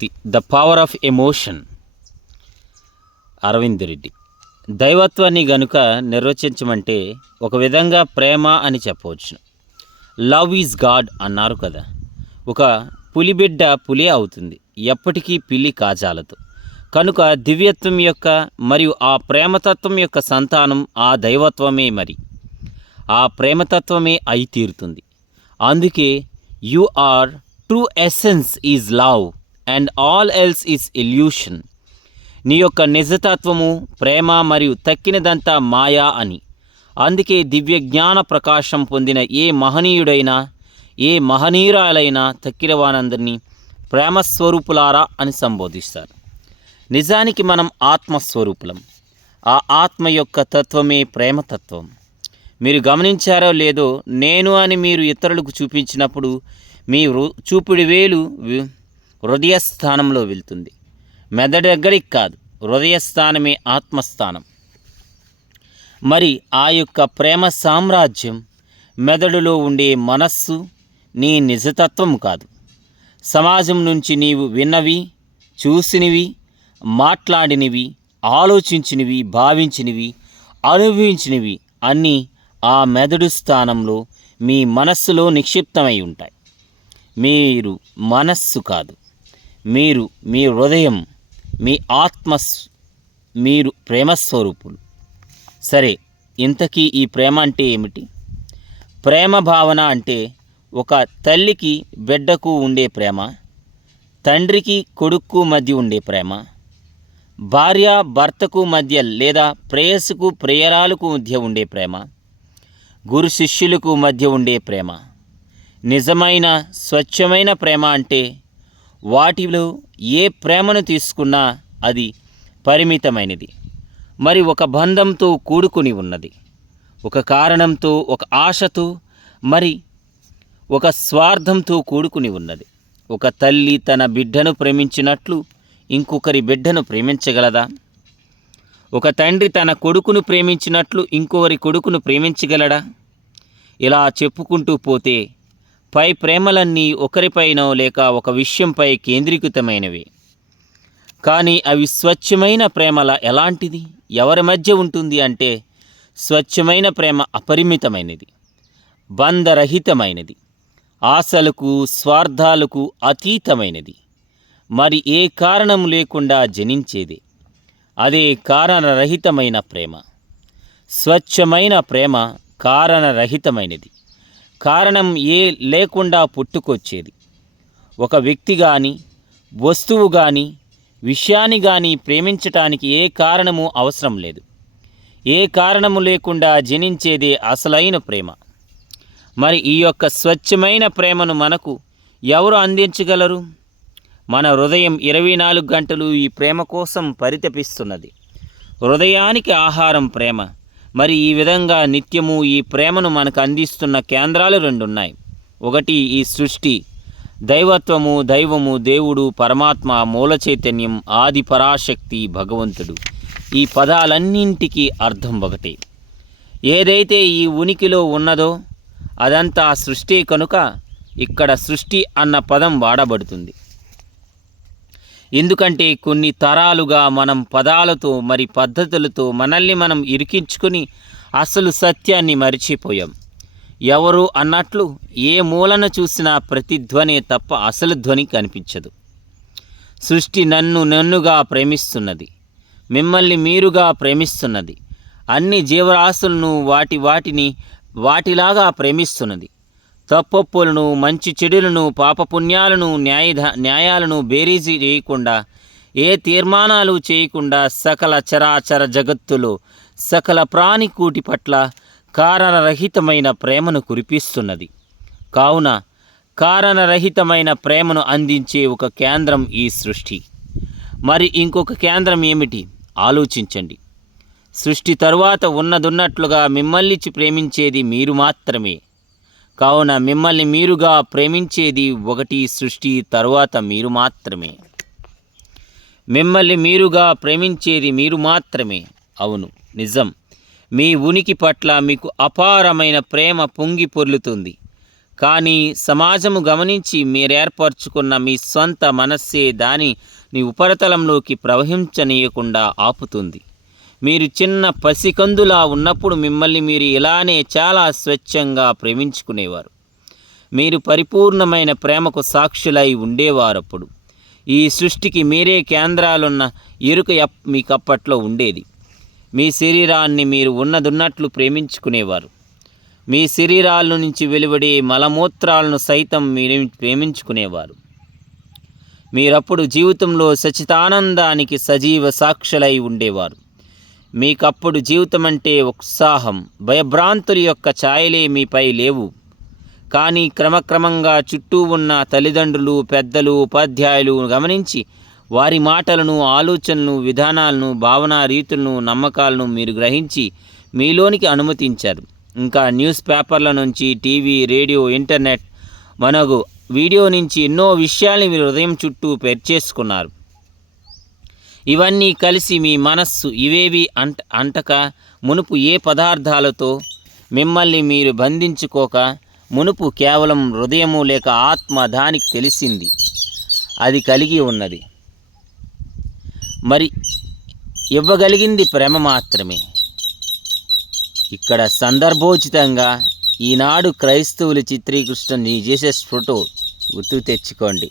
Shakti the power of emotion. Aravind Reddy. దైవత్వాన్ని గనుక నిర్వచించమంటే ఒక విధంగా ప్రేమ అని చెప్పవచ్చు లవ్ ఈజ్ గాడ్ అన్నారు కదా. ఒక పులిబిడ్డ పులి అవుతుంది. ఎప్పటికీ పిల్లి కాజాలదు. కనుక దివ్యత్వం యొక్క మరియు ఆ ప్రేమతత్వం యొక్క సంతానం ఆ దైవత్వమే మరి. ఆ ప్రేమతత్వమే అయి తీరుతుంది. అందుకే your true essence is love. And all else is illusion. నీ యొక్క నిజతత్వము ప్రేమ మరియు తక్కినదంతా మాయా అని. అందుకే దివ్య జ్ఞాన ప్రకాశం పొందిన ఏ మహనీయుడైనా ఏ మహనీయురాలైనా తక్కిన వారందరినీ ప్రేమస్వరూపులారా అని సంబోధిస్తారు. నిజానికి మనం ఆత్మస్వరూపులం. ఆ ఆత్మ యొక్క తత్వమే ప్రేమతత్వం. మీరు గమనించారో లేదో నేను అని మీరు ఇతరులకు చూపించినప్పుడు మీ చూపిడి వేలు హృదయస్థానంలో వెళ్తుంది. మెదడు దగ్గరికి కాదు హృదయస్థానమే ఆత్మస్థానం. మరి ఆ యొక్క ప్రేమ సామ్రాజ్యం మెదడులో ఉండే మనస్సు నీ నిజతత్వం కాదు. సమాజం నుంచి నీవు విన్నవి చూసినవి మాట్లాడినవి ఆలోచించినవి భావించినవి అనుభవించినవి అన్నీ ఆ మెదడు స్థానంలో మీ మనస్సులో నిక్షిప్తమై ఉంటాయి. మీరు మనస్సు కాదు. మీరు మీ హృదయం మీ ఆత్మ మీరు ప్రేమస్వరూపులు. సరే ఇంతకీ ఈ ప్రేమ అంటే ఏమిటి? ప్రేమ భావన అంటే ఒక తల్లికి బిడ్డకు ఉండే ప్రేమ తండ్రికి కొడుక్కు మధ్య ఉండే ప్రేమ భార్య భర్తకు మధ్య లేదా ప్రేయసుకు ప్రేయరాలకు మధ్య ఉండే ప్రేమ గురు శిష్యులకు మధ్య ఉండే ప్రేమ. నిజమైన స్వచ్ఛమైన ప్రేమ అంటే వాటిలో ఏ ప్రేమను తీసుకున్నా అది పరిమితమైనది. మరి ఒక బంధంతో కూడుకుని ఉన్నది. ఒక కారణంతో ఒక ఆశతో మరి ఒక స్వార్థంతో కూడుకుని ఉన్నది. ఒక తల్లి తన బిడ్డను ప్రేమించినట్లు ఇంకొకరి బిడ్డను ప్రేమించగలదా? ఒక తండ్రి తన కొడుకును ప్రేమించినట్లు ఇంకొకరి కొడుకును ప్రేమించగలడా? ఇలా చెప్పుకుంటూ పోతే పై ప్రేమలన్నీ ఒకరిపైనో లేక ఒక విషయంపై కేంద్రీకృతమైనవి. కానీ అవి స్వచ్ఛమైన ప్రేమల ఎలాంటిది? ఎవరి మధ్య ఉంటుంది అంటే స్వచ్ఛమైన ప్రేమ అపరిమితమైనది బంధరహితమైనది ఆశలకు స్వార్థాలకు అతీతమైనది. మరి ఏ కారణం లేకుండా జనించేది? అదే కారణరహితమైన ప్రేమ. స్వచ్ఛమైన ప్రేమ కారణరహితమైనది. కారణం ఏ లేకుండా పుట్టుకొచ్చేది. ఒక వ్యక్తి కానీ వస్తువు కానీ విషయాన్ని కానీ ప్రేమించటానికి ఏ కారణము అవసరం లేదు. ఏ కారణము లేకుండా జనించేదే అసలైన ప్రేమ. మరి ఈ యొక్క స్వచ్ఛమైన ప్రేమను మనకు ఎవరు అందించగలరు? మన హృదయం ఇరవై నాలుగు గంటలు ఈ ప్రేమ కోసం పరితపిస్తున్నది. హృదయానికి ఆహారం ప్రేమ. మరి ఈ విధంగా నిత్యము ఈ ప్రేమను మనకు అందిస్తున్న కేంద్రాలు రెండు ఉన్నాయి ఒకటి ఈ సృష్టి. దైవత్వము దైవము దేవుడు పరమాత్మ మూల చైతన్యం ఆది పరాశక్తి భగవంతుడు. ఈ పదాలన్నింటికీ అర్థం ఒకటే. ఏదైతే ఈ ఉనికిలో ఉన్నదో అదంతా సృష్టి కనుక ఇక్కడ సృష్టి అన్న పదం వాడబడుతుంది. ఎందుకంటే కొన్ని తరాలుగా మనం పదాలతో మరి పద్ధతులతో మనల్ని మనం ఇరికించుకొని అసలు సత్యాన్ని మరిచిపోయాం. ఎవరు అన్నట్లు ఏ మూలన చూసినా ప్రతిధ్వనే తప్ప అసలు ధ్వని కనిపించదు. సృష్టి నన్ను నన్నుగా ప్రేమిస్తున్నది. మిమ్మల్ని మీరుగా ప్రేమిస్తున్నది. అన్ని జీవరాశులను వాటి వాటిని వాటిలాగా ప్రేమిస్తున్నది. తప్పొప్పులను మంచి చెడులను పాపపుణ్యాలను న్యాయధ న్యాయాలను బేరీజీ చేయకుండా ఏ తీర్మానాలు చేయకుండా సకల చరాచర జగత్తులో సకల ప్రాణికూటి పట్ల కారణరహితమైన ప్రేమను కురిపిస్తున్నది. కావున కారణరహితమైన ప్రేమను అందించే ఒక కేంద్రం ఈ సృష్టి. మరి ఇంకొక కేంద్రం ఏమిటి? ఆలోచించండి. సృష్టి తరువాత ఉన్నదున్నట్లుగా మిమ్మల్నిచ్చి ప్రేమించేది మీరు మాత్రమే. కావున మిమ్మల్ని మీరుగా ప్రేమించేది ఒకటి సృష్టి తరువాత మీరు మాత్రమే. మిమ్మల్ని మీరుగా ప్రేమించేది మీరు మాత్రమే. అవును నిజం. మీ ఉనికి పట్ల మీకు అపారమైన ప్రేమ పొంగి పొర్లుతుంది. కానీ సమాజము గమనించి మీరేర్పరచుకున్న మీ స్వంత మనస్సే దాని ఉపరితలంలోకి ప్రవహించనీయకుండా ఆపుతుంది. మీరు చిన్న పసికందులా ఉన్నప్పుడు మిమ్మల్ని మీరు ఇలానే చాలా స్వచ్ఛంగా ప్రేమించుకునేవారు. మీరు పరిపూర్ణమైన ప్రేమకు సాక్షులై ఉండేవారప్పుడు. ఈ సృష్టికి మీరే కేంద్రాలున్న ఎరుక మీకు అప్పట్లో ఉండేది. మీ శరీరాన్ని మీరు ఉన్నదున్నట్లు ప్రేమించుకునేవారు. మీ శరీరాల నుంచి వెలువడే మలమూత్రాలను సైతం మీరు ప్రేమించుకునేవారు. మీరప్పుడు జీవితంలో సచితానందానికి సజీవ సాక్షులై ఉండేవారు. మీకప్పుడు జీవితం అంటే ఉత్సాహం. భయభ్రాంతుల యొక్క ఛాయలే మీపై లేవు. కానీ క్రమక్రమంగా చుట్టూ ఉన్న తల్లిదండ్రులు పెద్దలు ఉపాధ్యాయులు గమనించి వారి మాటలను ఆలోచనలు విధానాలను భావనా రీతులను నమ్మకాలను మీరు గ్రహించి మీలోనికి అనుమతించారు. ఇంకా న్యూస్ పేపర్ల నుంచి టీవీ రేడియో ఇంటర్నెట్ మనగు వీడియో నుంచి ఎన్నో విషయాల్ని మీరు హృదయం చుట్టూ పెర్చేసుకున్నారు. ఇవన్నీ కలిసి మీ మనస్సు ఇవేవి అంట అంటక మునుపు ఏ పదార్థాలతో మిమ్మల్ని మీరు బంధించుకోక మునుపు కేవలం హృదయము లేక ఆత్మ దానికి తెలిసింది. అది కలిగి ఉన్నది. మరి ఇవ్వగలిగింది ప్రేమ మాత్రమే. ఇక్కడ సందర్భోచితంగా ఈనాడు క్రైస్తవులు చిత్రీకృష్ణ నీ జీసస్ ఫోటో గుర్తు తెచ్చుకోండి.